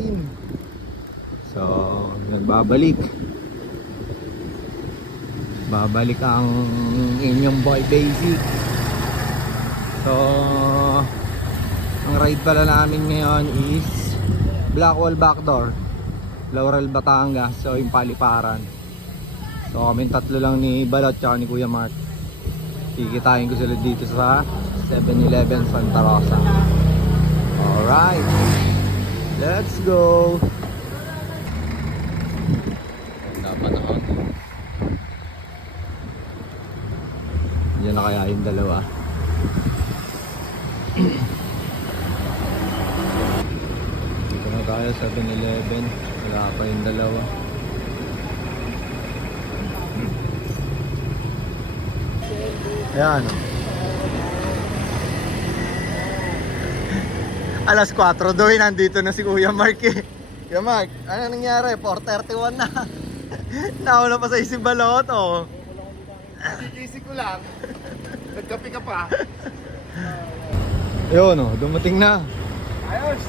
natin. So, nagbabalik. Babalik ang inyong boy Basic. So, ang ride pala namin ngayon is Blackwall Backdoor, Laurel, Batangas. So, yung paliparan. So, kami tatlo lang ni Balot tsaka ni Kuya Mark. Kikitain ko sila dito sa 7-Eleven Santa Rosa. Alright, let's go. Dapat ako. Diyan na kaya yung dalawa. Dito na tayo sa 7-Eleven. Wala pa yung dalawa. Ayan. Alas 4 doon, nandito na si Kuya Mark eh. Kuya Mark, ano nangyari? 4:31 na. Nauna pa sa isip Balot oh. Isip ko lang. Nagkape ka pa. Yun oh, dumating na. Ayos.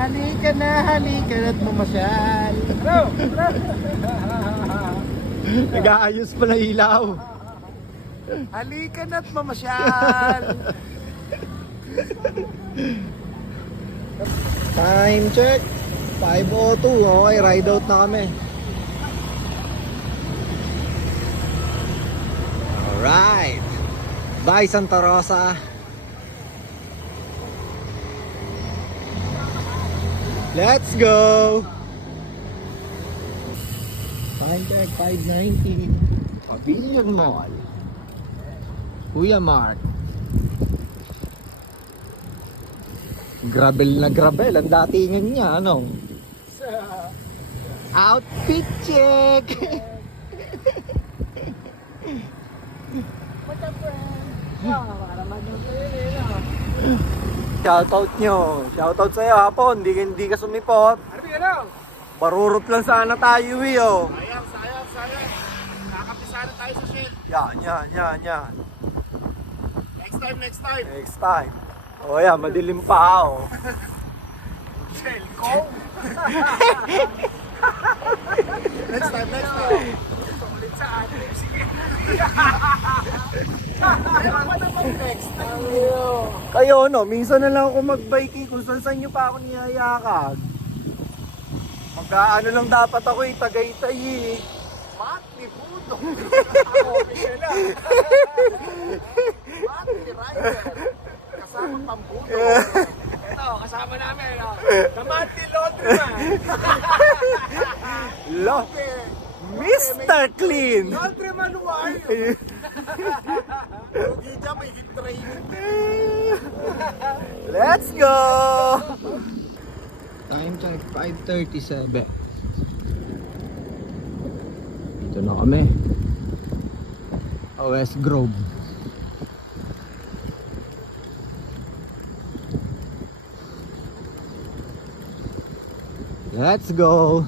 Halika na at mamasyal. Hello! Nag-aayos pala ilaw. Halika na't mamasyal. Time check 5:02. Okay, ride out na kami. Alright, bye Santa Rosa. Let's go. Time check 5:19. Pavilion Mall. Kuya Mark. Gravel na gravel ang datingan niya, ano? Outfit check. What's up, friend? Para Shoutout nyo. Shoutout sa'yo, hapon. Hindi ka sumipot. ano lang? Parurot lang sana tayo eh, oh. Sayang. Nakapisana tayo sa Shell. Yan. Next time. Next time. Oh, yan. Madilim pa, oh. Shell, go! Next time. Ulit sa atin. Sige. Ayaw pa naman next time. Kayo, no? Minsan na lang ako mag-bike kung saan nyo pa ako niyayakag. Mag-ano lang dapat ako eh, Tagaytay eh. Mat ni Puto. Copy ka na. Mat ni Ryder. Kasama Pambuto. Ito, kasama namin. The Monty Laundryman. Mr. Clean! Laundryman Wire. Rugi dyan, may hit training. Let's go! Time check 5:37. Dito na kami. West Grove. Let's go!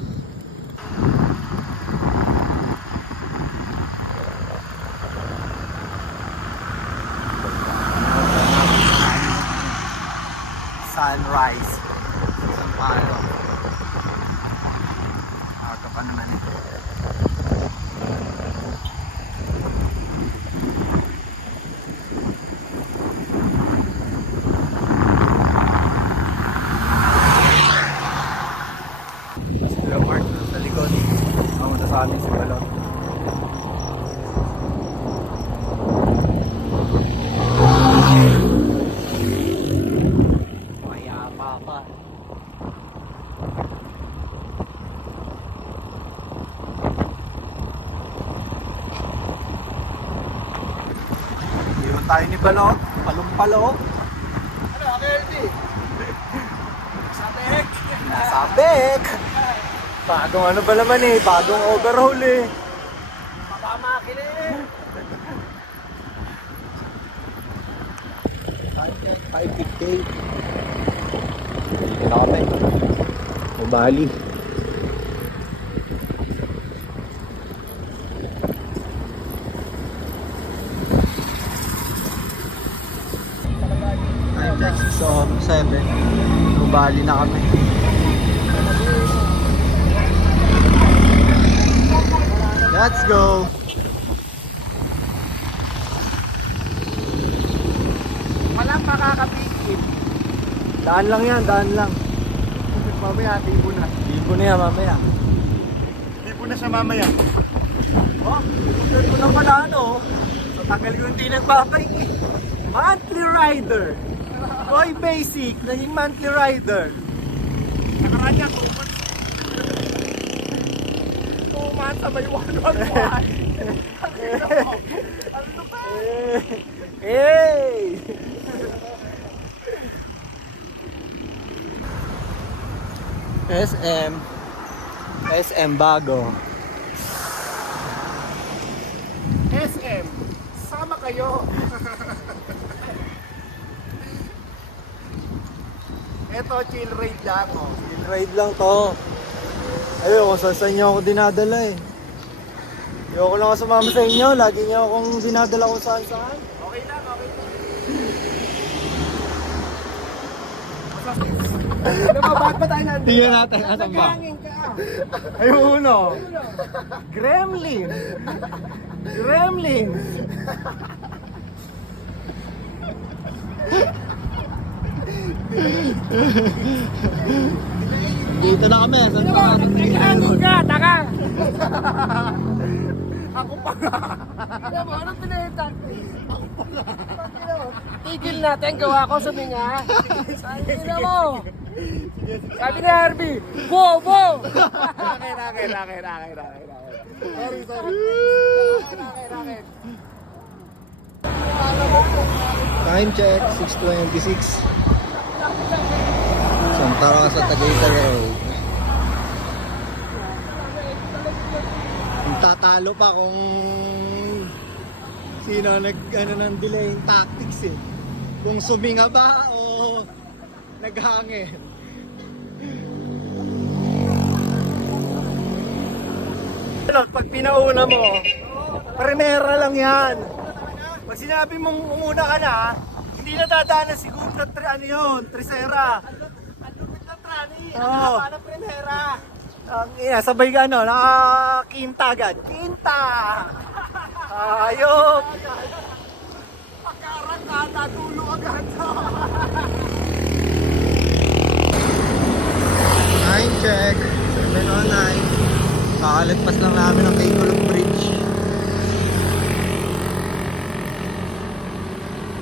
Sunrise. Sampalo. Auto pa naman eh. Sila Mark sa likod. Kamunta sa amin si Balot. Tayo ni Balot, palong-palong. Ano, KLD? Sabek. Sabek! Bagong ano ba naman eh, bagong overhaul eh. Papamakin eh. 5:58. Dito na kami. Mabali. Time check 6:07. Bali na kami. Let's go! Walang makakapigil. Daan lang yan, daan lang. Mamaya, tibo na. Libo na yan mamaya. Tibo na siya mamaya. Oh, ito na pala ano. Sa tagal ko hindi nagbabike eh. Monthly rider. Boy Basic, naging monthly rider. Nakaraan niya, 2 months. 2 months sa may 1-on-1. Ano ba? Hey! SM bago. SM, sama kayo. Eto, chill ride lang, oh. Chill ride lang to. Ayun, kung saan niyo ako dinadala eh. Ayoko lang ako sumama sa inyo. Lagi niyo akong dinadala kung saan saan. Okay lang, okay lang. Ba't ba tayo nandito? Tingnan natin, asan ba? Naghangin ka. Ayun uno. Gremlin. Gremlin. Dito na kami. Saan ba? Naghangin ka, taka. Ako pa nga. Tignan mo, anong pinahitak? Ako pa nga. Tigil natin, gawa ko sa minga. Tignan mo. Sabi ni Harvey, bo, bo! Raket. Sorry. Raket. Time check, 6:26. Santa Rosa, Tagaytay Road. Tatalo pa kung sino ng delaying tactics eh. Kung suminga ba o naghangin. Pag pinauna mo, primera lang yan. Pag sinabi mong umuna ka na, hindi na dadaanan siguro na Trisera. Oo. Paano primera? Ang ina, sabay ka ano, nakakinta agad. Kinta! Ayok! Pagkarang ka, natulo agad. Time check, 7:09. Kakalagpas lang namin ng Cable Bridge.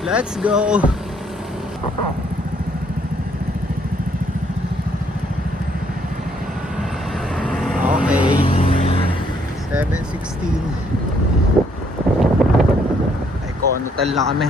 Let's go! Okay, 7:16. Ay, konotal na kami.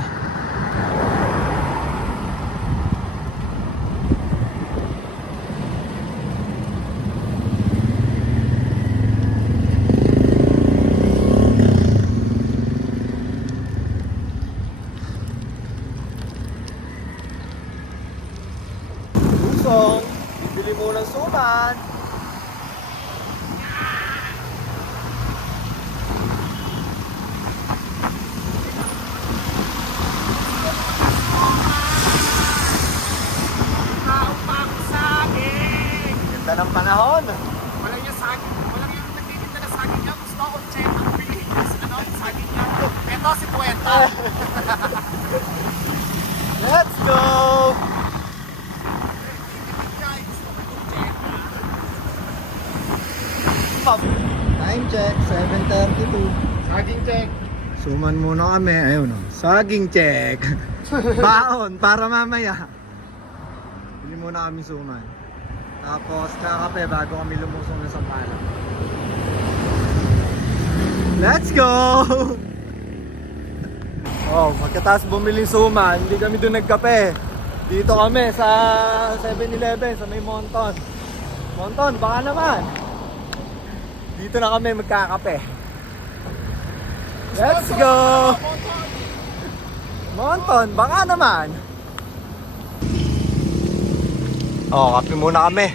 Lusong, bibili mo ng suman. Ganda ng panahon. Walang yung saging. Walang yung nagtitinda na saging niya. Gusto ko check ang bilis. Ano, saging niya. Ito, si Puwenta. Let's go! Time check, 7:32. Saging check. Suman muna kami. Ayun o. Saging check. Baon para mamaya. Bili muna kami suman. Tapos kakape bago kami lumusong ng Sampaloc. Let's go! Oh, pagkatapos bumili suman, hindi kami doon nagkape. Dito kami sa 7-Eleven sa may Monton. Monton, baka naman. Dito na kami magkakape. Let's go! Monton, baka naman. Oh, kape muna kami.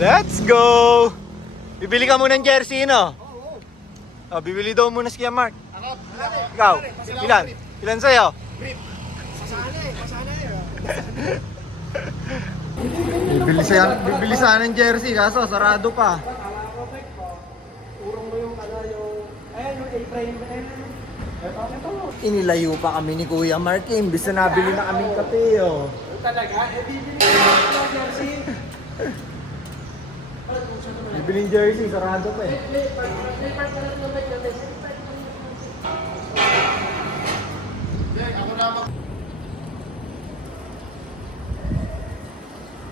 Let's go! Bibili ka muna ng jersey, no? Oh, bibili daw muna si Kuya Mark. Ako, Ikaw, ilan? Ilan sa'yo? Bibili sana ng jersey kaso sarado pa. Urong mo yung yung A-frame. Inilayo pa kami ni Kuya Mark imbis na nabili na kaming kape oh. Talaga? Bibili ko ng jersey. Bibili ng jersey, sarado pa eh. May part ka lang ng bike natin.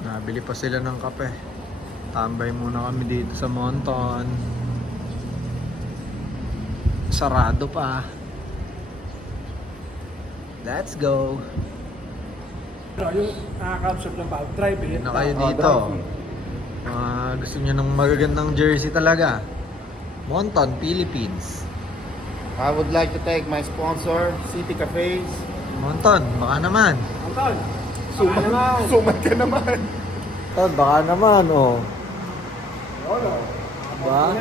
Nabili pa sila ng kape. Tambay muna kami dito sa Monton. Sarado pa. Let's go. Yung nakaka-absorb ng valve drive eh. Na kayo dito. Gusto niyo ng magagandang jersey talaga. Monton, Philippines. I would like to thank my sponsor, City Cafes. Monton, baka naman. Anton, sumat Sumat ka naman. Ton, baka naman oh. Diba?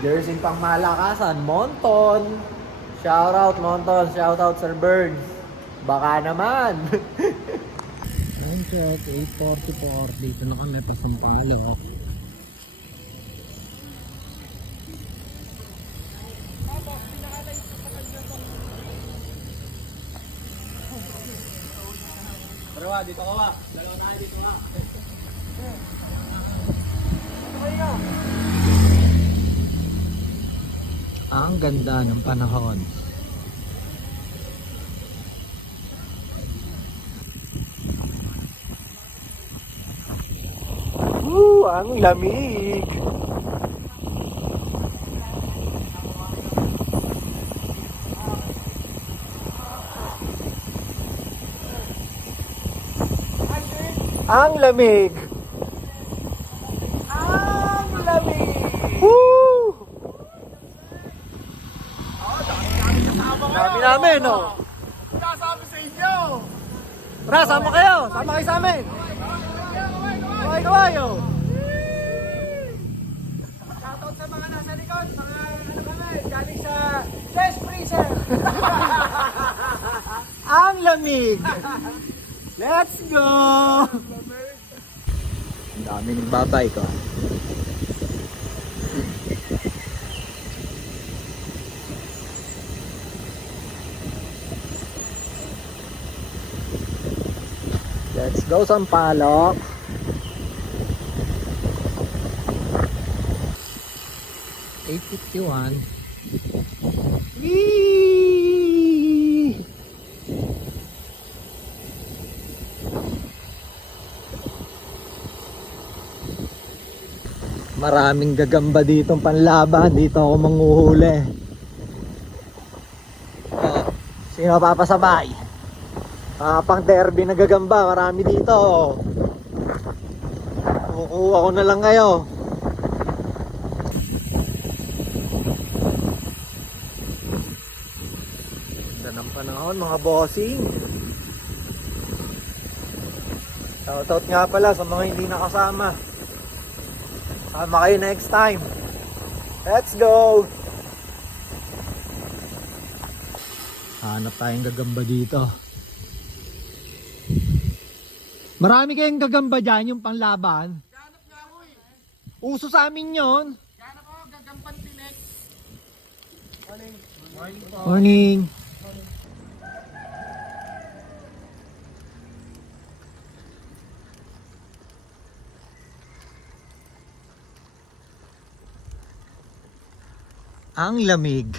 Jersey pang malakasan, Monton. Shoutout Monton, shoutout Sir Burns. Baka naman. Time check, 8:44. Dito na kami pa Sampaloc. Dalawa, dito ka ba? Dalawa na dito ka. Ang ganda ng panahon. Ang lamig. Ang lamig. Ang lamig. Woo! Dami namin, no? Sasabi sa inyo! Tara, sama kayo. Sama kayo sa amin. Kaway, kawayo. Shoutout sa mga nasa likod, mga kami, galing sa Chest Freezer! Ang lamig. Let's go. Ang dami nagbabay ko. Let's go Sampaloc. $8.51. Whee! Maraming gagamba ditong panlaban. Dito ako manghuhuli. Oh, sino papasabay? Pang derby na gagamba. Marami dito. Kukuha ko na lang kayo. Ganda ng panahon mga bossing. Shoutout nga pala sa mga hindi nakasama. Sama kayo next time. Let's go! Hanap tayong gagamba dito. Marami kayong gagamba dyan, yung panglaban. Ganap nga ako eh. Uso sa amin yon. Ganap ako, gagampan tinex. Morning. Morning po. Morning. Ang lamig.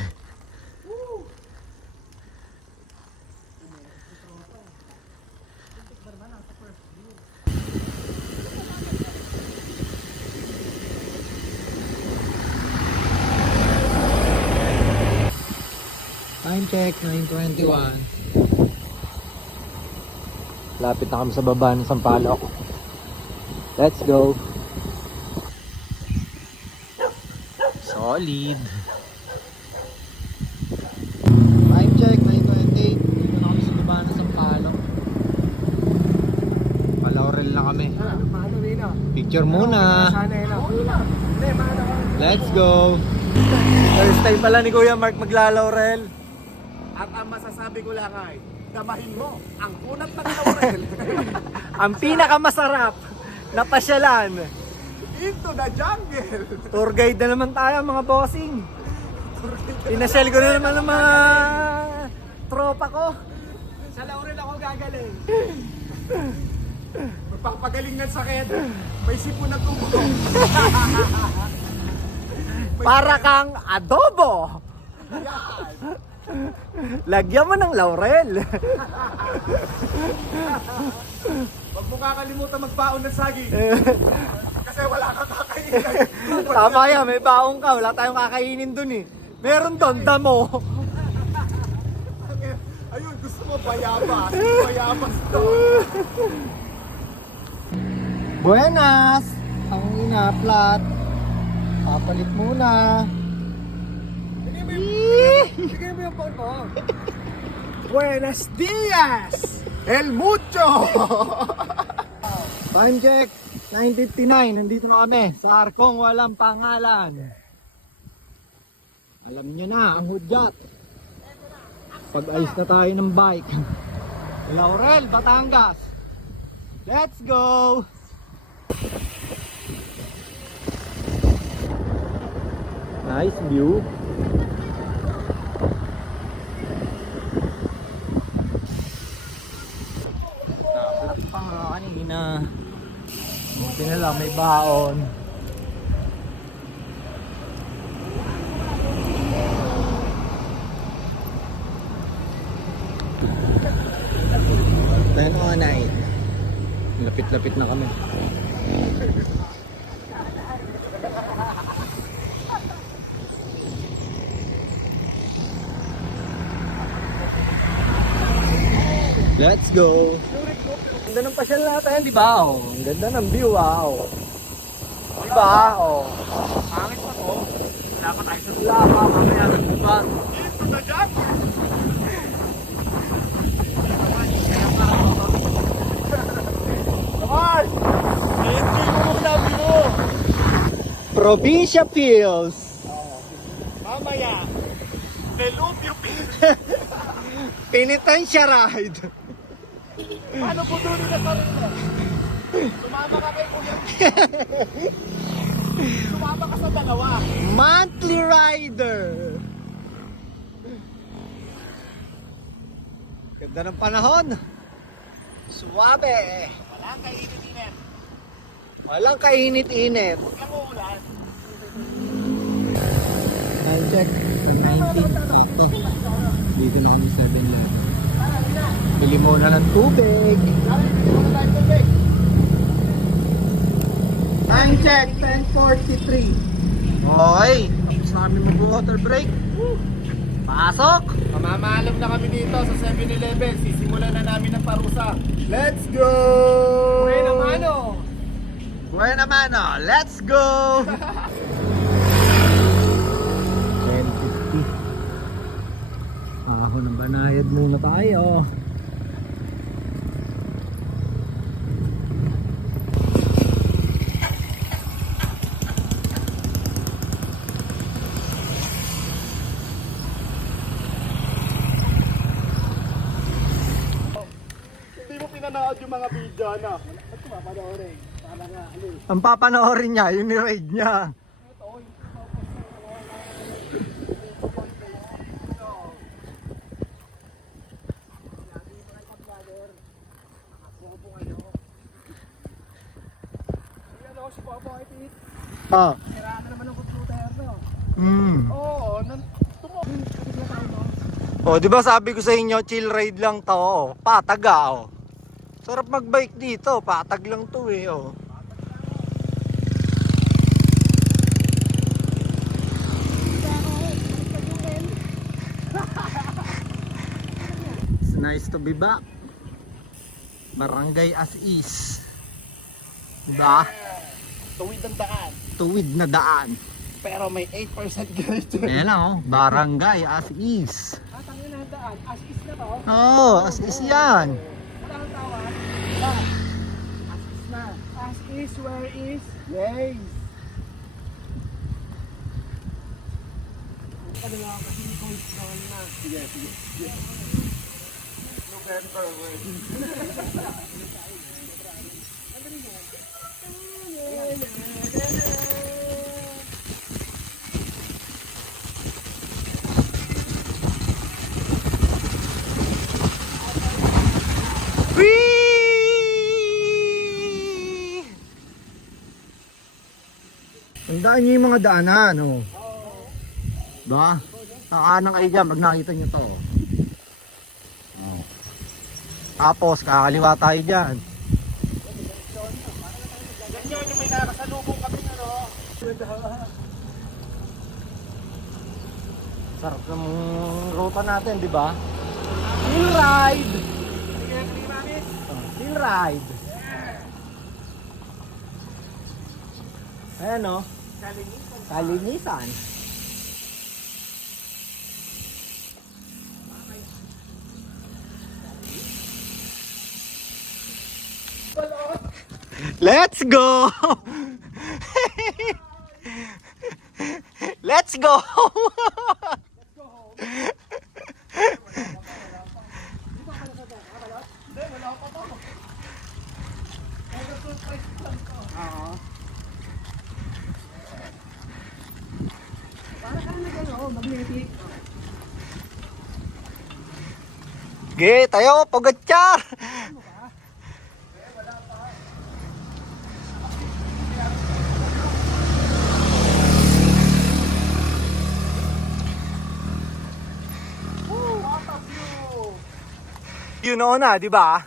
Time check, 9:21. Lapit na kami sa baba ng Sampaloc. Let's go. Solid. Time check, 9:28. Dito na kami sa baba ng Sampaloc. Palaurel na kami. Paano Rina? Picture muna. Sana yun ako. Hindi, paano ako? Let's go. First time pala ni Kuya Mark magla-laurel. At ang masasabi ko lang ay, damahin mo ang kunat ng laurel Ang pinakamasarap na pasyalan. into the jungle. Tour guide na naman tayo mga bossing. Inasyal ko na naman ng mga tropa ko. Sa laurel ako gagaling. Magpapagaling ng sakit. May sipon na tubo. Para kang adobo. Lagyan mo ng laurel. Huwag mo kakalimutan magbaon ng saging. Kasi wala kang kakainin. Tama yan, may baong ka. Wala tayong kakainin dun eh. Meron doon, damo. Ayun, gusto mo bayabas. Bayabas to. Buenas! Ang ina, flat. Papalit muna. Bigyan mo yung phone mo. Buenos dias! El Mucho! Time check, 9:59. Nandito na kami sa Arkong walang pangalan. Alam nyo na, ang hudyat. Pag-ayos na tayo ng bike. Laurel, Batangas. Let's go! Nice view. Nablak pa nga kanina. Buti na lang may baon. Then on night. Lapit-lapit na kami. Let's go! Ganda ng pasyal natin, di ba? Oh, ang ganda ng view, wow. Di ba? Oh. Pangit pa to. Wala pa tayo sa Wala pa, mamaya nagbubat. Into the jungle! Naman! Hindi mo sabi mo! Probinsya Feels. Mamaya! Delubyo Penitensya Ride. Paano po doon na sarili? Tumama ka kay Kuya. Tumama ka sa dalawa. Monthly Rider. Ganda ng panahon. Suwabe. Walang kainit-init. Walang kainit-init. Huwag kang uulan. Time check. 19. Sakto. Dito na kami 7-Eleven. Bili muna ng tubig. Time check. 10:43. Okay. Tapos na kami mag-water break. Pasok. Mamamalog na kami dito sa 7-Eleven. Sisimulan na namin ang parusa. Let's go! Buena mano. Buena mano. Let's go. 10:50. Ahon ng banayad muna tayo. Hindi mo pinanood yung mga video, ano? Ba't ko mapanoorin? Sana nga, alin. Ang papanoorin niya, yung ni-ride niya. Si Papa Ipit. Ah. Siraan na naman ng computer, no? Oo, Oh, di ba sabi ko sa inyo, chill ride lang to. Oh. Patag ah, oh. Sarap magbike dito, patag lang to eh, oh. It's nice to be back. Barangay as is. Diba? tuwid ang daan. Tuwid na daan. Pero may 8% guarantee. Ayan oh, barangay as is. Tangin na daan. As is na to. Oo, as is yan. Wala kang tawag. Wala. As is na. As is, where is? Yes. ka na lang kasi cold stone na. Sige. November, wait. Whee! Tandaan nyo yung mga daanan, oh. Ba? Nakaanang kayo dyan, pag nakita nyo to. Oh. Tapos, kakaliwa tayo dyan. Ganyan yung may nakasalubong kami, ano? Sarap ng ruta natin, di ba? Hill ride! Hill ride. Ayan, oh. Kalinisan. Let's go! Let's go! Ge, tayo, pagatsyar! You know na, di ba?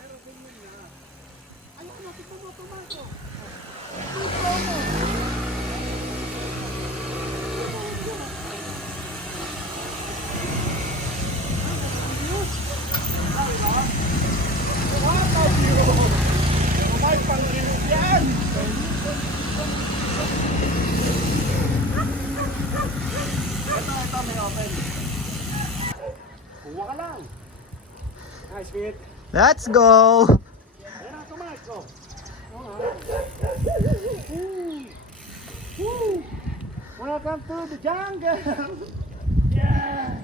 Kuha ka lang. Nice, Pete. Let's go! Ayan ang tumas, go. Woo! Welcome to the jungle! Yeah!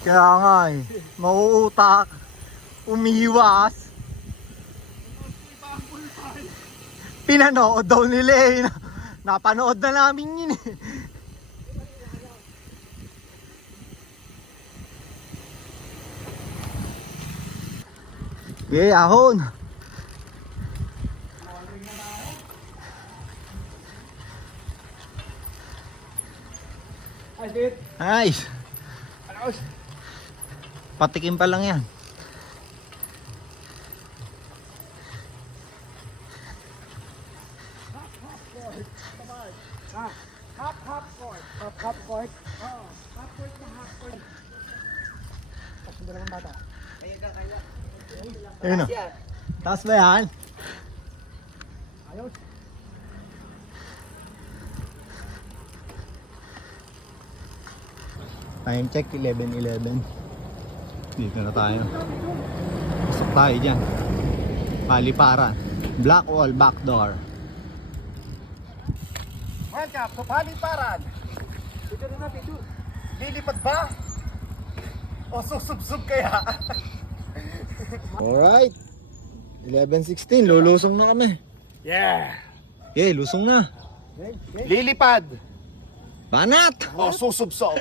Kaya nga eh, mauutak, umiwas. Pinanood daw nila eh. Napanood na namin yun eh. Yeah, ahon. Nice, Pete. Nice. Patikim pa lang yan. Hop court. Hop court. Oo. Hop court na hop court. Tapos yung dalawang bata. Ayun o. Taas ba yan? Ayos. Time check 11:11. Dito na tayo. Pasok tayo dyan. Paliparan. Blackwall backdoor. Welcome to Paliparan. Dito na Pete. Lilipad ba? O susubsub kaya? Alright. 11:16. Lulusong na kami. Yeah. Okay, lusong na. Lilipad. Banat! O susubsob.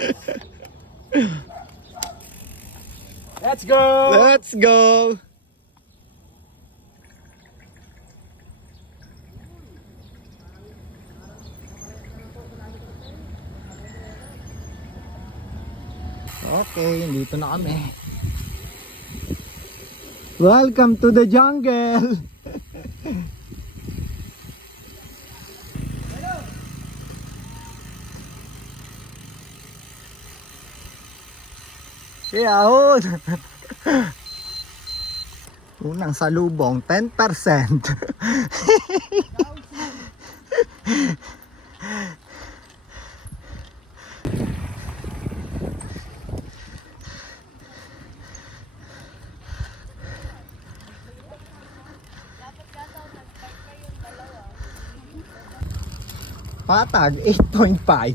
Let's go! Let's go! Okay, dito na kami. Welcome to the jungle! Yahoo! Unang salubong, 10%. Patag, 8.5.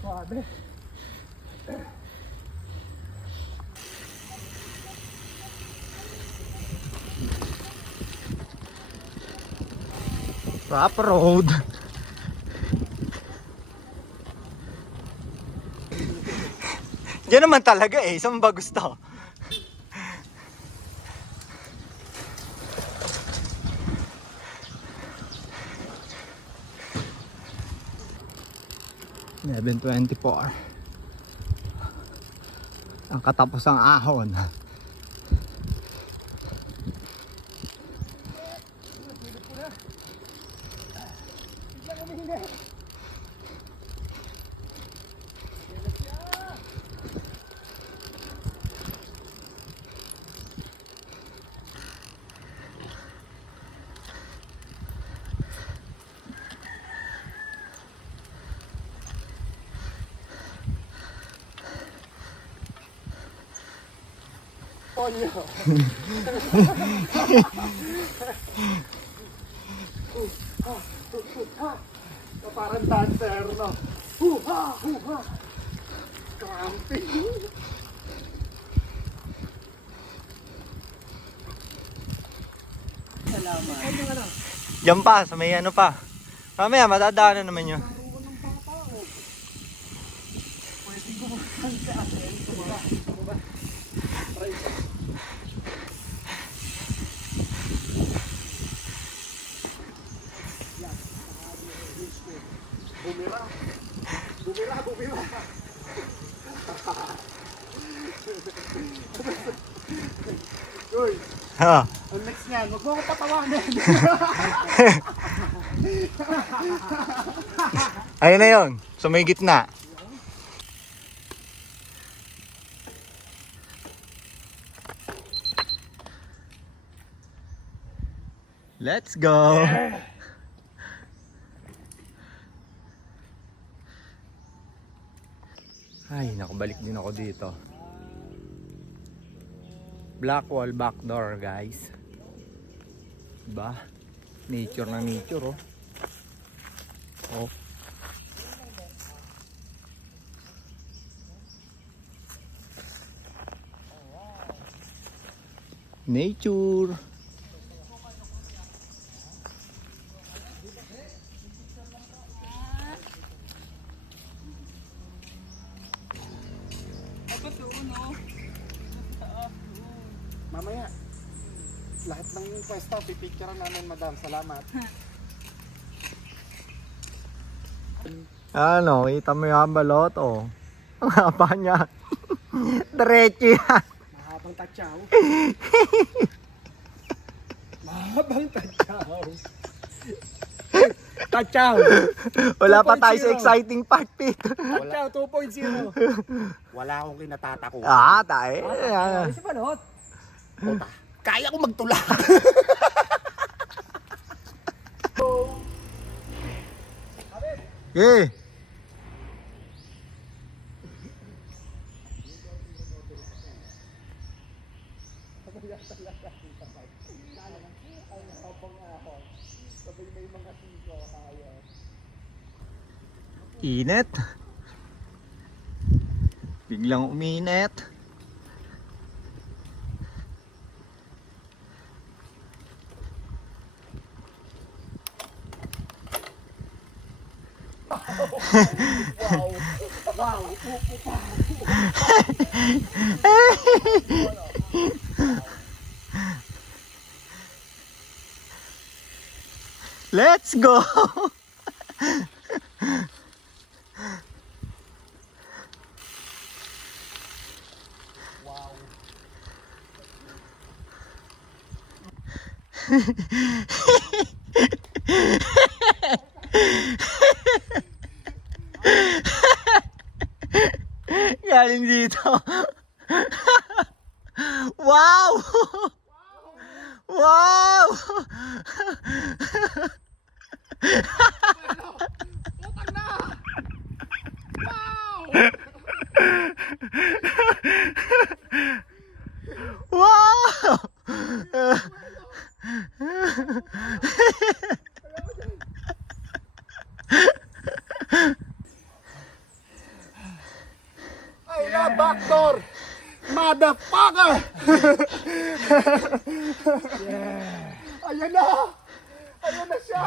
Swabe. Rough road. Yan naman talaga eh. Saan ba gusto? (11:24) ang katapusang ahon. Parang dancer, no? Huha! Huha! Cramping! Yan pa, sa may ano pa. Mamaya, matadaanan naman yun. Bumira! Bumira! Bumira! Uy! Ha. Ang next niyan, huwag mo ako patawanin! Ayun na yun. So may gitna. Let's go! Ay, nakabalik din ako dito. Blackwall backdoor, guys. Diba? Nature na nature, oh. Oh. Nature. Mamaya, lahat ng pwesto, pipicturean namin, madam. Salamat. Ano, kita mo yung balot, oh. Ang haba niya. Diretso yan. Mahabang tatsaw. Mahabang tatsaw. Tatsaw. Wala pa tayo sa 2.0. exciting part, Pete. Tatsaw 2.0. Wala akong kinatatako. Tayo. Ano si Balot? Kaya ko magtula. Yeah. Init. Biglang uminit. Let's go. Galing dito. Wow! Wow! Putang na! Wow! Wow! Ay na, backdoor! Motherfucker! Ayan na! Ayan na siya!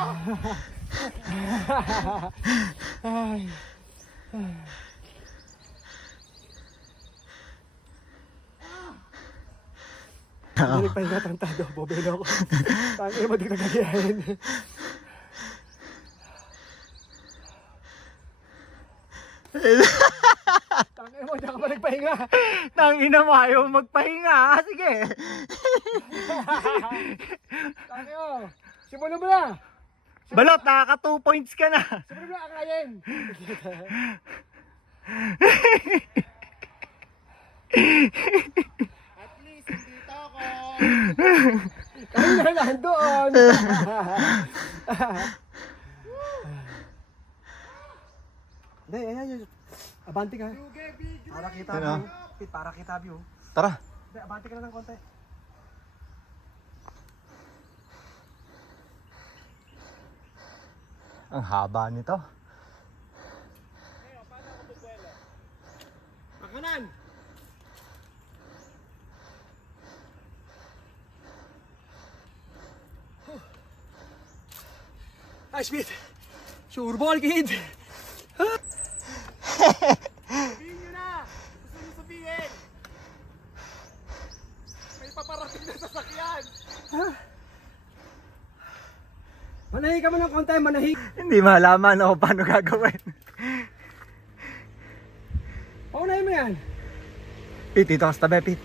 Hindi pa yung natantado, bobelo ko. Tangin mo, di ka gagayahin. Tangin mo, di ka pa nagpahinga. Tangina mo, ayaw magpahinga. Sige. Tangin mo, simulan mo na. Balot, nakaka 2 points ka na. Simulan mo na, akayin. At least, dito ako! Kami na lang doon. Hindi, ayan yun. Abante ka. Para kita Ano? view. Pit, para kita view. Tara. Hindi, abante ka na ng konti. Ang haba nito. Pakanan! High speed! Sure ball, kid! Sabihin nyo na! Gusto nyo sabihin! May paparating na sasakyan! Manahi ka mo ng konti, manahi! Hindi malaman ako paano gagawin. Paunahin mo yan! Pit, dito ka sa tabi, Pit.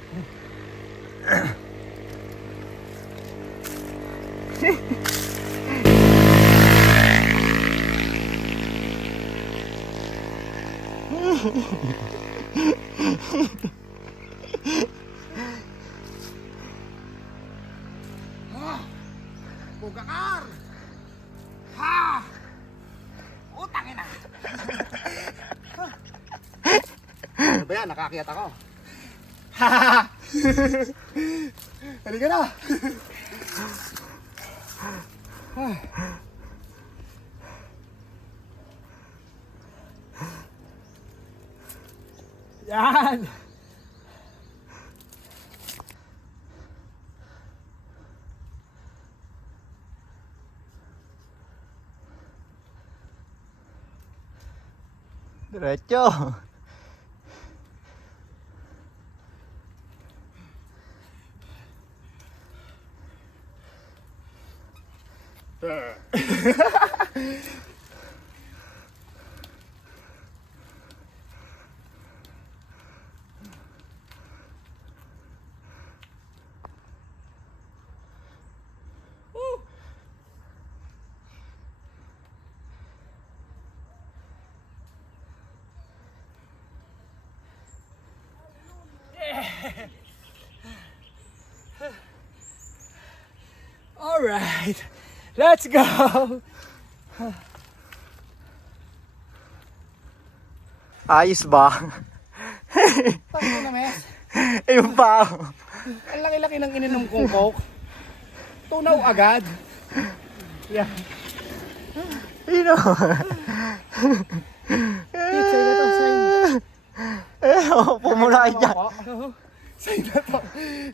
Bugakar! Ha! Utangin na! Ano ba yan? Nakakiyat ako. Ha! Halika na! Yan! Diretso. Alright! Let's go! Ayos ba? Tangin na, mes. Yung pa. Ang laki-laki ng ininom kong coke. Tunaw agad. Yeah. Sino? Pit, sa'yo na to, sa'yo. Pumula kayo dyan. Sa'yo na to.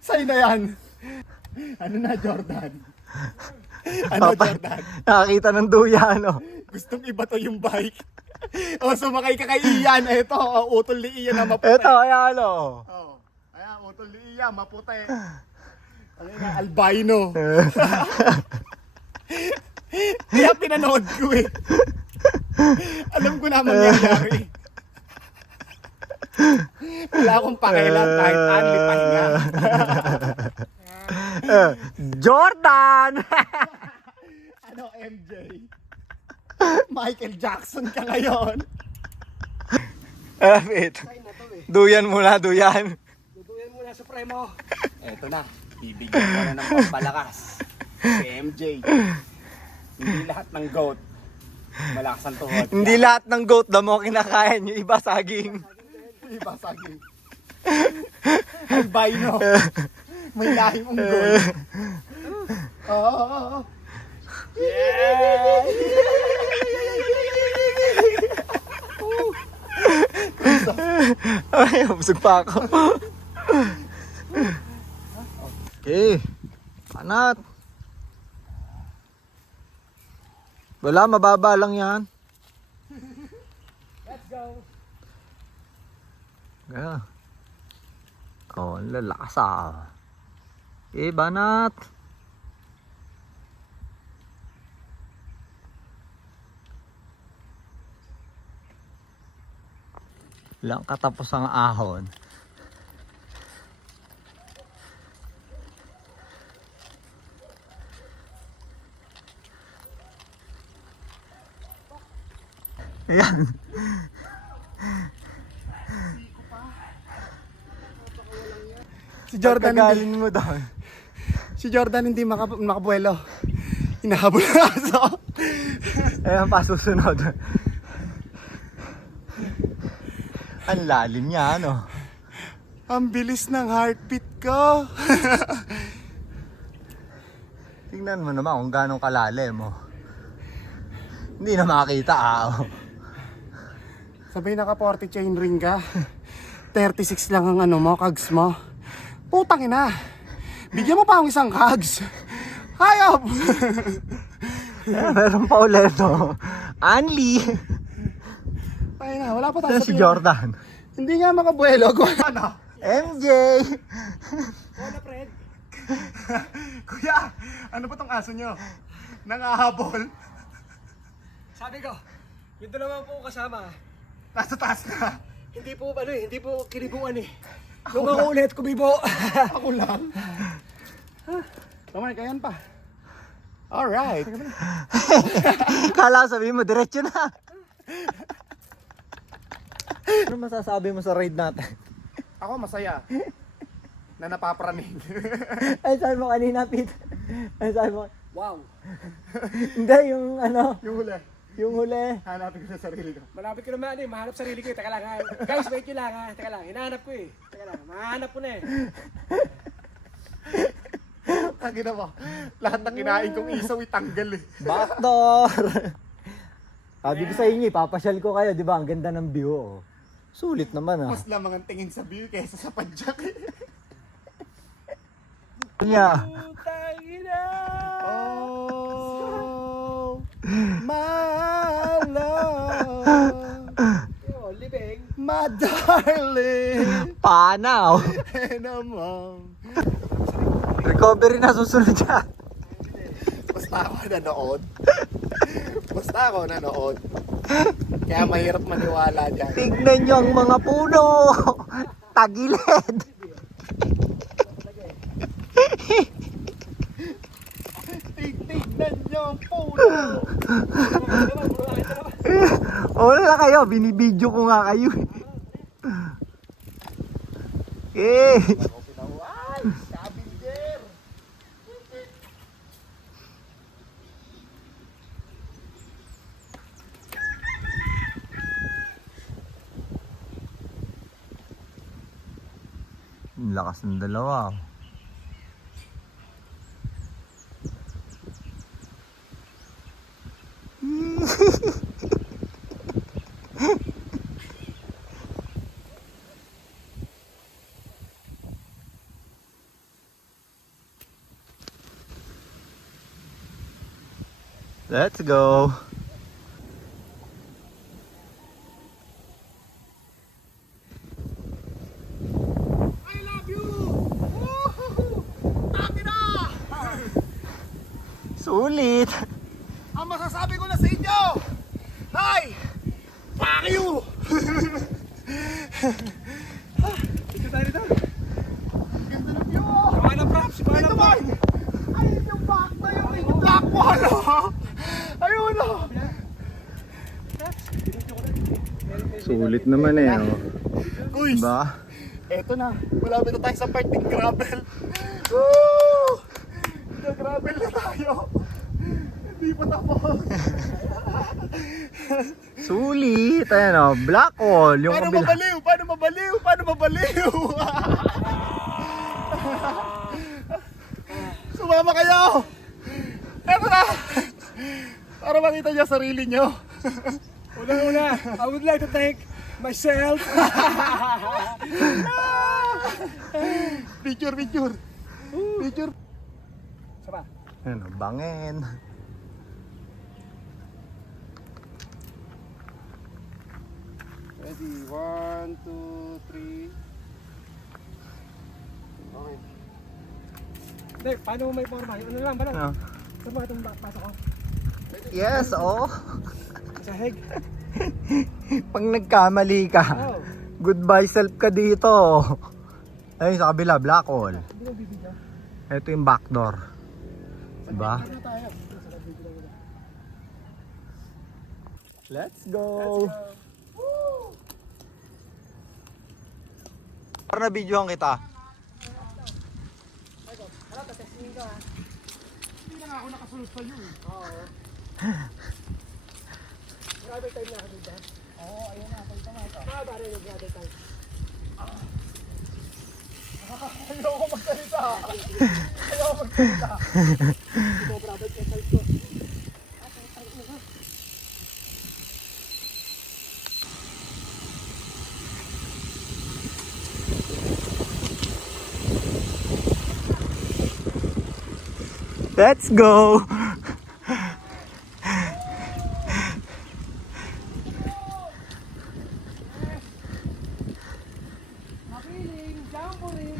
Sa'yo na yan. Ano na, Jordan? Ano, Jordan? Nakakita ng duya, ano? Gustong iba to yung bike. O, sumakay ka kay Ian. Eto, utol ni Ian na maputi. Ito, ayan, ano? Oh, ayan, utol ni Ian, maputi. Ano na, albino. Kaya pinanood ko eh. Alam ko na mangyayari. Wala akong pakialam kahit anli pahinga. Jordan! Ano, MJ? Michael Jackson ka ngayon. Pit. Duyan muna, duyan. Duduyan mo na sa premo. Eto na, bibigyan ko na ng pampalakas. Si MJ. Hindi lahat ng goat Malakas ang tuhod. Hindi lahat ng goat damo kinakain, yung iba saging. Iba saging. Albino. May lahing unggol. Oo. Yeah! Ay, busog pa ako. Okay, panat. Wala, mababa lang yan. Let's go! Yeah. Oh, ang lalakas ah. Eh, banat. Lang katapos ang ahon. Ayan. Si Jordan Pagkagalin mo doon. Si Jordan hindi makabuelo. Hinahabol ng aso. Ayan pa susunod. Ang lalim niya, ano? Ang bilis ng heartbeat ko. Tingnan mo naman kung gano'ng kalalim mo. Hindi na makakita ah. Sabay naka 40 chain ring ka. 36 lang ang ano mo, kags mo. Putang ina. Bigyan mo pa ang isang kags. Hayop. Meron pa ulit oh. Anli. Ay na, wala pa tayo Si Jordan. Hindi nga makabuelo. Ano? MJ. Wala, Fred. Kuya, ano ba tong aso nyo? Nangahabol? Sabi ko, yung dalawa po kasama, Nasa taas na. hindi po kinibuan eh. Nung ako ulit, kumibo. Ako lang. Kamay, kayan pa. Alright. Kala sabihin mo, diretso na. Ano masasabi mo sa raid natin? Ako masaya. Na napapraning. Ay, sabi mo kanina, Pete. Ay, sabi mo. Wow. Hindi, yung ano, Yung huli. yung huli. Hanapin ko sa sarili ko. Malapit ko naman eh, mahanap sarili ko eh. Teka lang ha. Guys, wait nyo lang ha. Teka lang, hinahanap ko eh. Teka lang, mahanap ko na eh. Tagina mo. Lahat ng kinain kong isaw itanggal eh. Backdoor! Sabi ko sa inyo, papasyal ko kayo, di ba? Ang ganda ng view. Oh. Sulit naman ah. Mas lamang ang tingin sa view kaysa sa padyak eh. Niya. Putang ina! Oh, my love, Yo, libing. my darling, Panaw. and among. Recovery na susunod dyan. Basta ako nanood. Basta ako nanood. Kaya mahirap maniwala dyan. Tignan nyo ang mga puno. Tagilid. Tignan niyo ang puno. Wala kayo, binibidyo ko nga kayo. Eh. Scavenger. Ang lakas ng dalawa. Let's go. I love you. Woohoo! Takina! Sulit. Ang masasabi ko na sa inyo, hi! Fuck you! Dito tayo dito. Ganda ng view! Mga na props, mga na Ito props. man! Ayun yung back na yun! Yung black wall! Oh. Ayun o! Sulit naman eh. Oh. Guys! Diba? Eto na! Malapit na tayo sa part ng gravel! Woo! Gravel na tayo! Di pa tapos. Sulit. Ayan o, black hole. Yung Paano kabila. mabaliw? Paano mabaliw? Paano mabaliw? Sumama kayo! Eto na! Para makita niyo sarili niyo. Una, I would like to thank myself. Picture, picture. Picture. Saba. Ayan o, bangin. Ready, 1, 2, 3. Okay. Hindi, paano mo may forma? Ano lang, balon? Ano? Saan mo itong pasok ko? Yes, oh. Sa heg. Pag nagkamali ka, Oh. goodbye self ka dito. Ayun sa kabila, black hole. Hindi mo bibigyan. Ito yung backdoor. Diba? Ano tayo? Let's go! Para na videohan kita. Hindi na nga ako nakasunod sa iyo. Grabe time na ako dito. Oo, ayun na. Pagka na ito. Bari yung grabe time. Ayoko magsalita. Ayoko magsalita. Ito, grabe yung time ko. Let's go! Makiling, jamboree.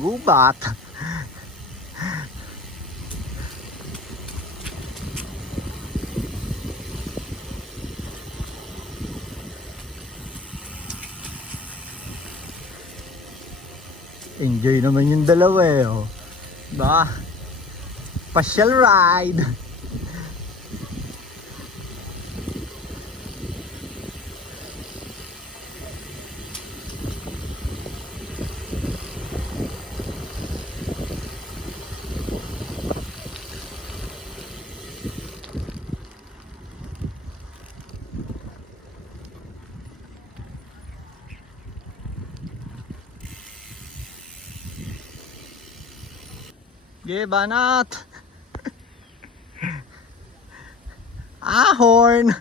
Gubat! Enjoy naman yung dalawa eh, oh. Ba? Pasyal ride! Yeah, banat! Ahorn!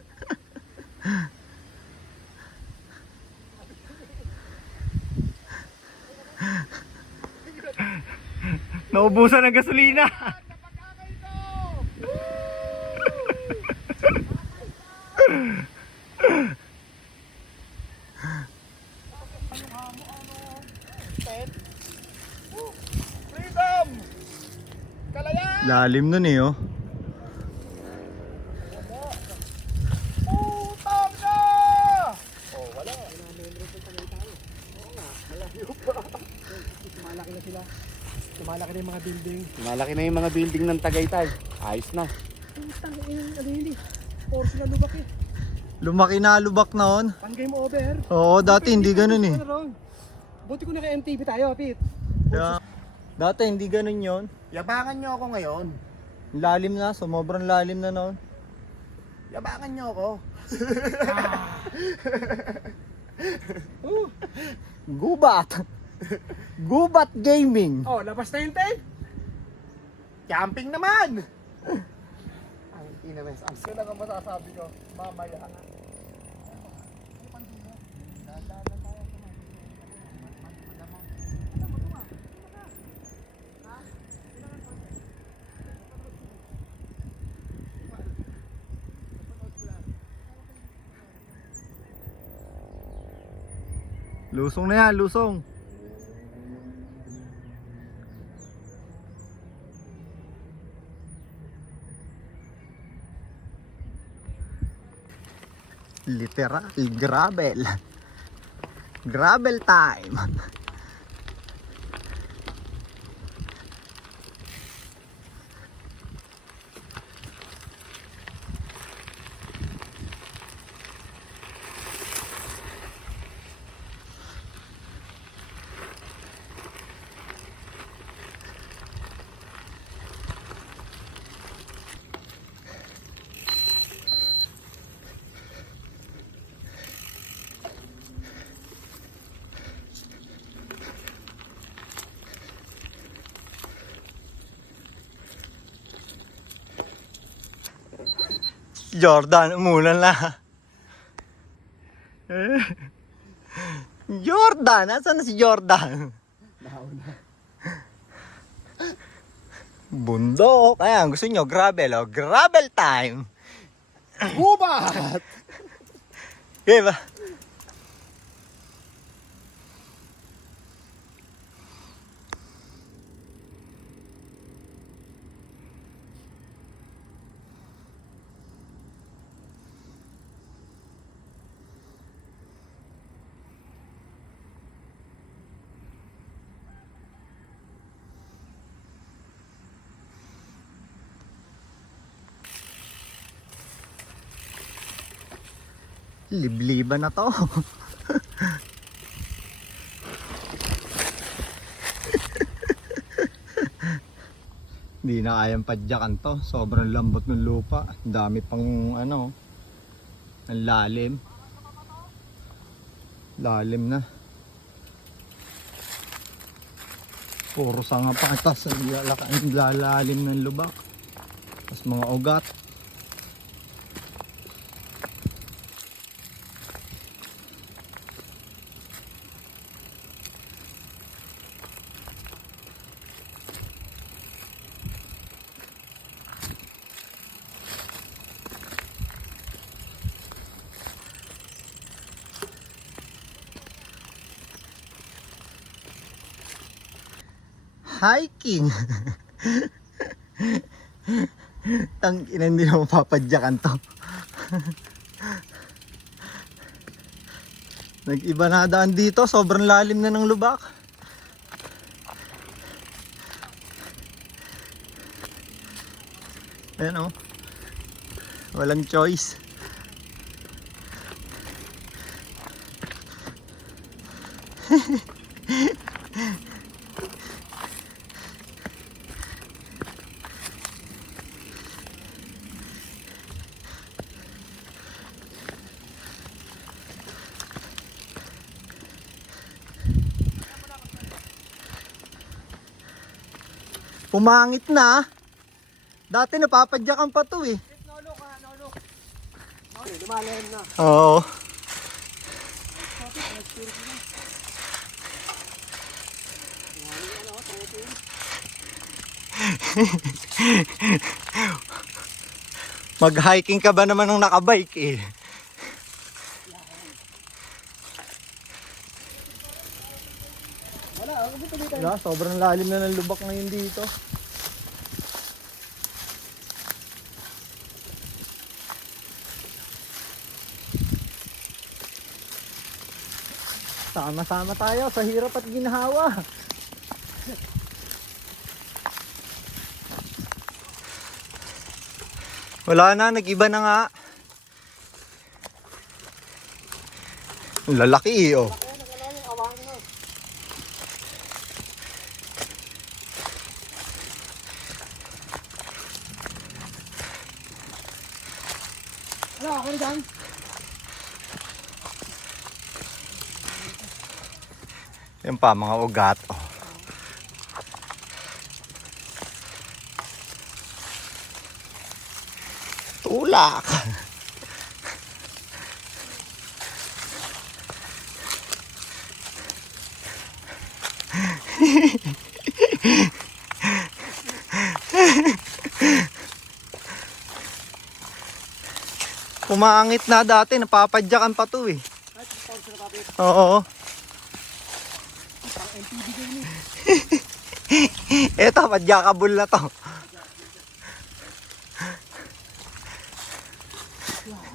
Naubusan ng gasolina! Freedom! Kalayaan! Lalim nun eh, oh. Putang na! Oh, wala. Malaki na sila. Tumalaki na yung mga building. Malaki na yung mga building ng Tagaytay. Ayos na. Putang ina, ano yun eh. Force na lubak eh. Lumaki na lubak noon. Pan game over. Oo, dati hindi ganun eh. Buti ko na kay MTV tayo, Pete. Yeah. Dati hindi ganun yon. Yabangan nyo ako ngayon. Lalim na, sumobrang lalim na noon. Yabangan nyo ako. Gubat! Gubat Gaming! Oh, labas na yung tape. Camping naman! Ang inames. Ang sila ang masasabi ko. Mamaya. Lusong na yan, lusong! Literal gravel. Gravel time. Jordan, umulan na. Jordan, asan na si Jordan? Bundok. Ayan, gusto nyo gravel, oh. Gravel time. Gubat! Diba? Libliban na to. Hindi na kayang padyakan to. Sobrang lambot ng lupa. Dami pang ano. Ang lalim. Lalim na. Puro sanga pa. Tapos ang lalalim ng lubak. Tapos mga ugat. Hiking. Tangina, hindi na mapapadyakan to. Nag-iba na daan dito, sobrang lalim na ng lubak. Ayan, oh. Walang choice. Pumangit na. Dati napapadyakan pa to eh. Nolok ha, nolok. Okay, lumalim na. Oo. Mag-hiking ka ba naman ng nakabike eh? Wala, sobrang lalim na ng lubak ngayon dito. Sama-sama tayo sa hirap at ginhawa. Wala na, nag-iba na nga. Ang lalaki eh, oh. Wala, ako na dyan. Yan pa, mga ugat, oh. Tulak. Pumaangit na dati, napapadyakan pa to eh. Oo. Eto, padjakabul na to.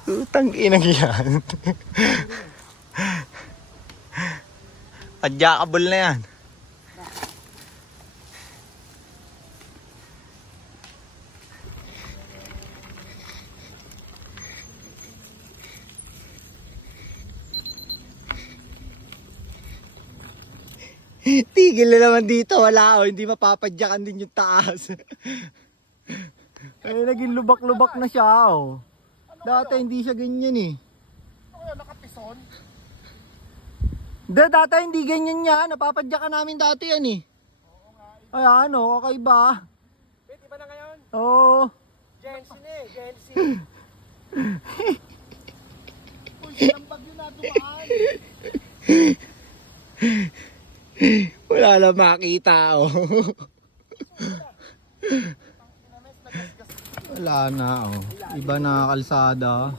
Utang inang yan. Adjacable na yan. Tigil na naman dito, wala o, hindi mapapadyakan din yung taas. Ay, naging lubak-lubak na siya o. Dati hindi siya ganyan eh. Ano, nakapison? Hindi, dati hindi ganyan yan. Napapadyakan namin dati yan eh. Ay ano, kakaiba. Wait, iba na ngayon? Oo. Jensen Jensen. Uy, silang bagyo na dumaan. Wala na makita oh. Wala na oh. Iba na kalsada.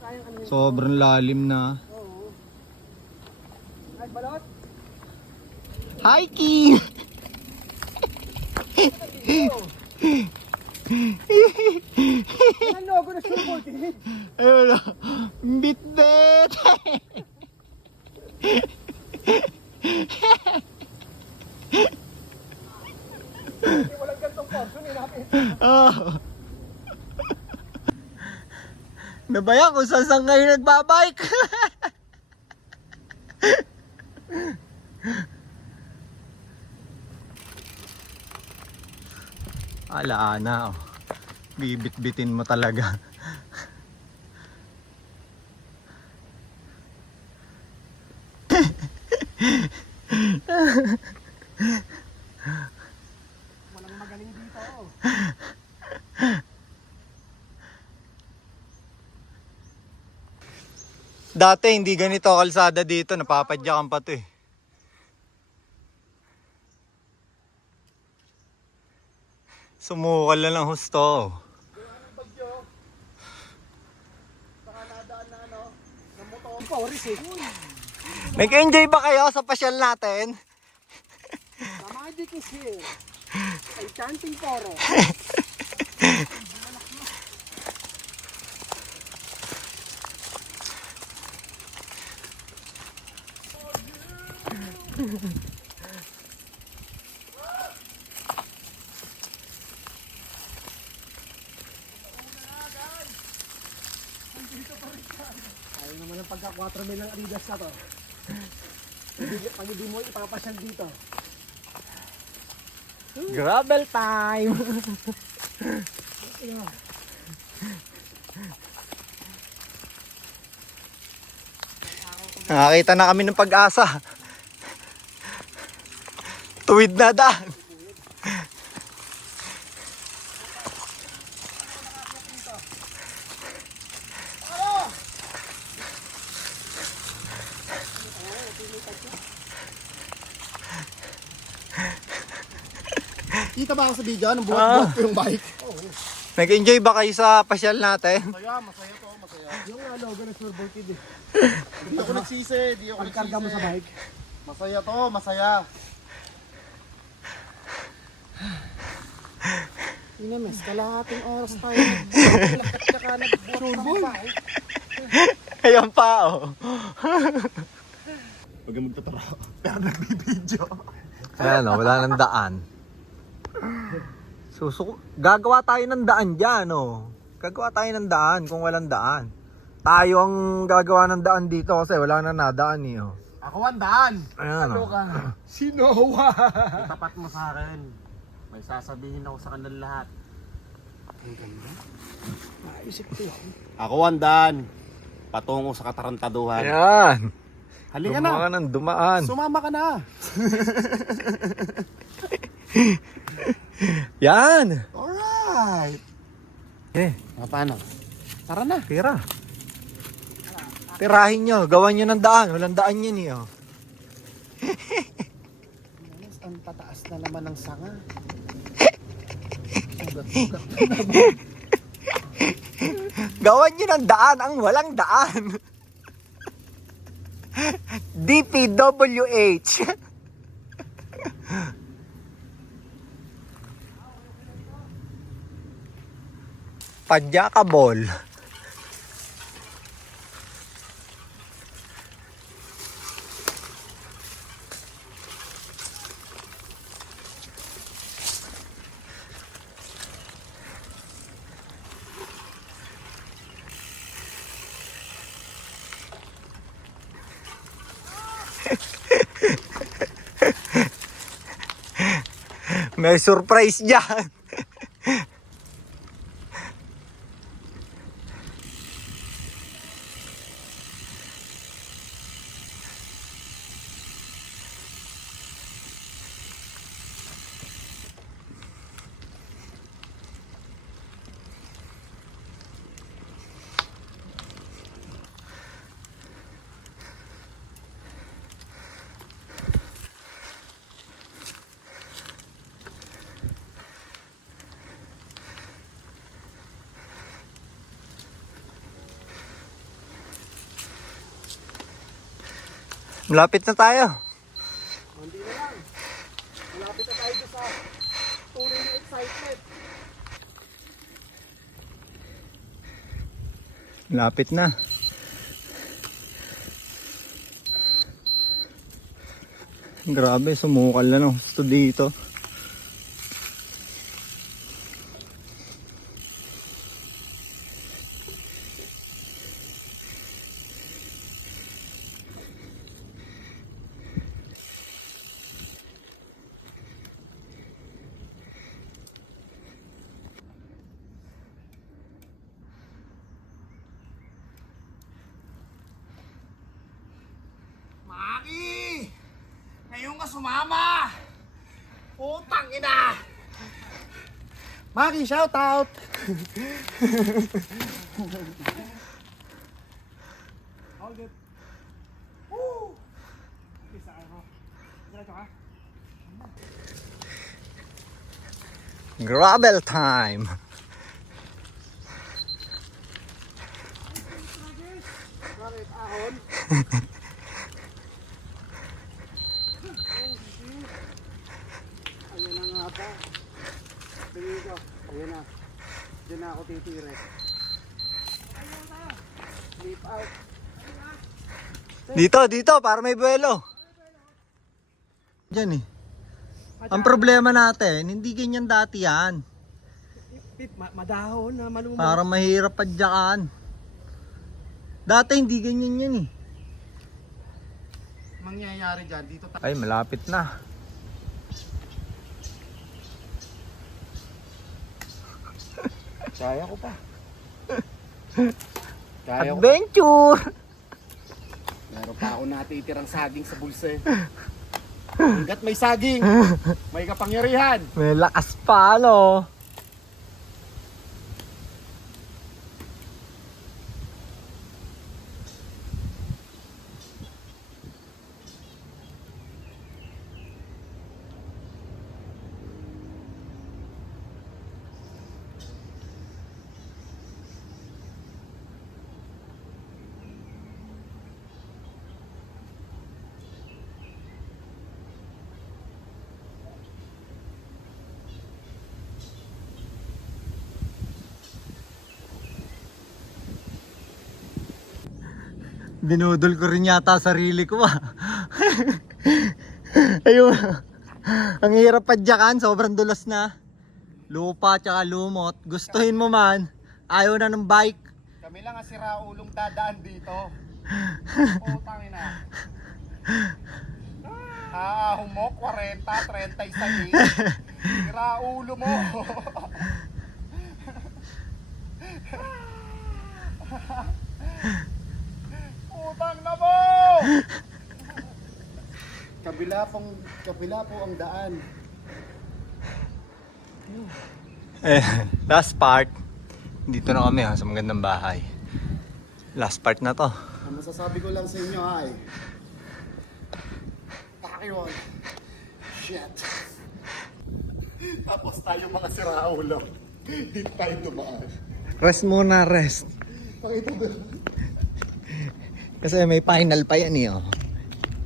Sobrang lalim na. Ay, balot. Hiking! Ang logo na sure din. Ayun na. Bitbit! Walang gantong portion, natin. Oh. Nabayan kung saan kayo nagbabike. Alaana oh. Bibit-bitin mo talaga. Walang magaling dito. Dati hindi ganito kalsada dito, napapadyakan pa to eh. Sumukal na lang husto. Boris eh. Nag-enjoy ba kayo sa pasyal natin? The magic is here. Enchanting forest. Ayaw naman ang pagka 4 mil ng Adidas na to. Pag hindi mo ipapasyal dito. Gravel time! Nakakita na kami ng pag-asa. Tuwid na daan. Kita ba ako sa video? Nung buhat-buhat ko yung bike? Nag-enjoy ba kayo sa pasyal natin? Masaya to, masaya. Yung logo na Sure Kid eh. Di ako nagsisi, di ako Pagkarga mo sa bike. Masaya to, masaya. Ina mes, kalahating oras tayo. Tsaka nagbuhat ng bike. Ayan pa oh. Huwag kang magtatara. Pero nagbibideo. Ayan oh, wala nang daan. Gagawa tayo ng daan dyan oh. Gagawa tayo ng daan kung walang daan. Tayo ang gagawa ng daan dito kasi wala na nadaan eh oh. Ako ang daan. Ayan oh. Sinowa. Tapat mo sa akin. May sasabihin ako sa kanilang lahat. Ang ganda. Maisip ko yun. Ako ang daan. Patungo sa katarantaduhan. Ayan. Halika Dumaan na. ng dumaan. Sumama ka na. Yan. Alright. Eh, Paano? Tara na. tira. Tirahin nyo. Gawan nyo ng daan. Walang daan yan eh oh. Ang pataas na naman ng sanga. Gawan nyo ng daan ang walang daan. DPWH. Padjakabol. May surprise dyan. Malapit na tayo. Hindi na lang. Malapit na tayo sa tunay na excitement. Malapit na. Grabe, sumukal na ng gusto dito. Maki! Ngayon ka sumama! Putang ina! Maki, shout out! All good. Woo! Isa ako. Diretso ka? Gravel time. Bakit? Ahon? Ayan na nga ba? Tingin ko. Ayan na. Diyan na ako titire. Sleep out. Dito, para may buwelo. Diyan eh. Ang problema natin, hindi ganyan dati yan. Pip, madahon na malumot. Parang mahirap padyakan. Dati hindi ganyan yan eh. Mangyayari dyan, dito tayo. Ay, malapit na. Kaya ko pa. Kaya ko. Adventure! Meron pa ako natitirang saging sa bulsa eh. Hanggat may saging, may kapangyarihan. May lakas pa, no? Binudol ko rin yata sarili ko ah. Ayun. Ang hirap padyakan, sobrang dulas na. Lupa tsaka lumot. Gustuhin mo man, ayaw na ng bike. Kami lang ang siraulong dadaan dito. Putang ina. Ahon mo, 40, 36. Siraulo mo. Putang na mo! Kabila po ang daan. Last part. Dito na kami ha, sa magandang bahay. Last part na to. Ang masasabi ko lang sa inyo ay Pacquiao. Shit. Tapos tayo mga siraulo. Hindi tayo dumaan. Rest muna, rest. Pakita ba? Kasi may final pa yan eh. Oh.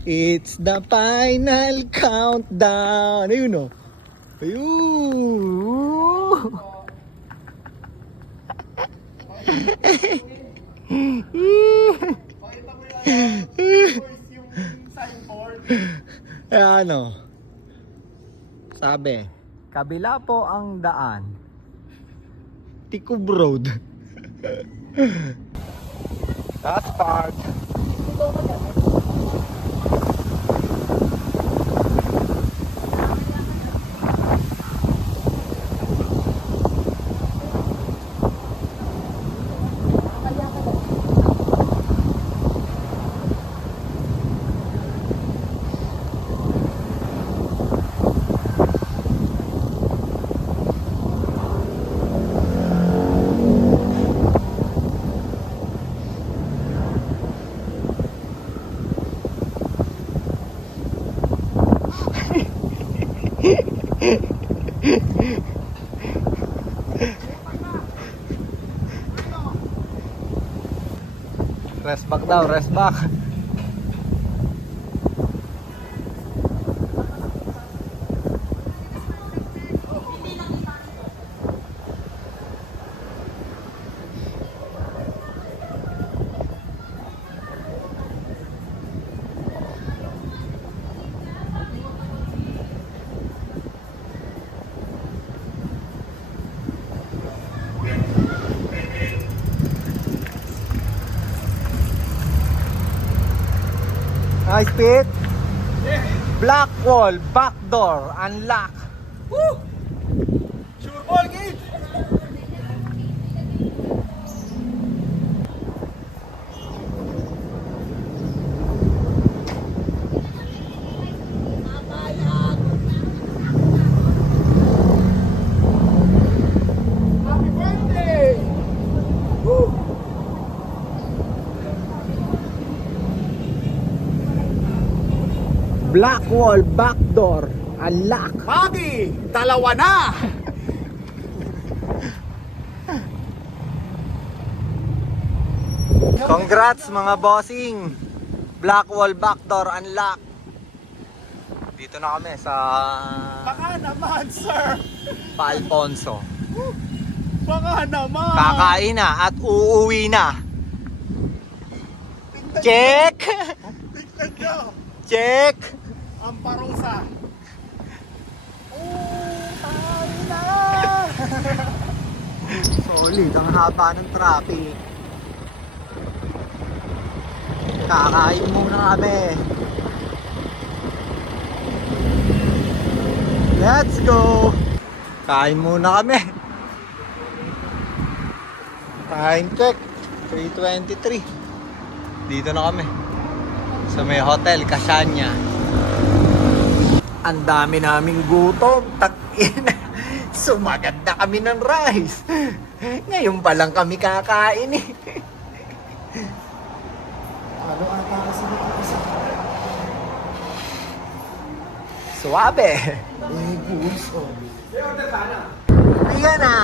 It's the final countdown. Ayun oh. Ayun. Pakita mo yan. Boys, yung signboard. Ano? Sabi, kabila po ang daan. Tikub Road. That part. Rest back daw, rest back. Nice pit. Black wall, back door, unlock. Woo! Sure ball game. Happy birthday! Woo! Black wall, back door, unlock. Bobby, dalawa na! Congrats mga bossing. Black wall, back door, unlock. Dito na kami sa Baka naman, sir! Pa Alfonso. Baka naman! Kakain na at uuwi na. Check! Tignan nyo! Check! Ang parusa! Solid, ang haba ng traffic. Kakain muna kami. Let's go! Kain muna kami. Time check, 3:23. Dito na kami. Sa may hotel, Kasanya. Ang dami naming gutom. Takin. Sumagat na kami ng rice. Ngayon pa lang kami kakain eh. Ano ata kasi dito isa? Suwabe. Eh, bulls, oh. Ayan na.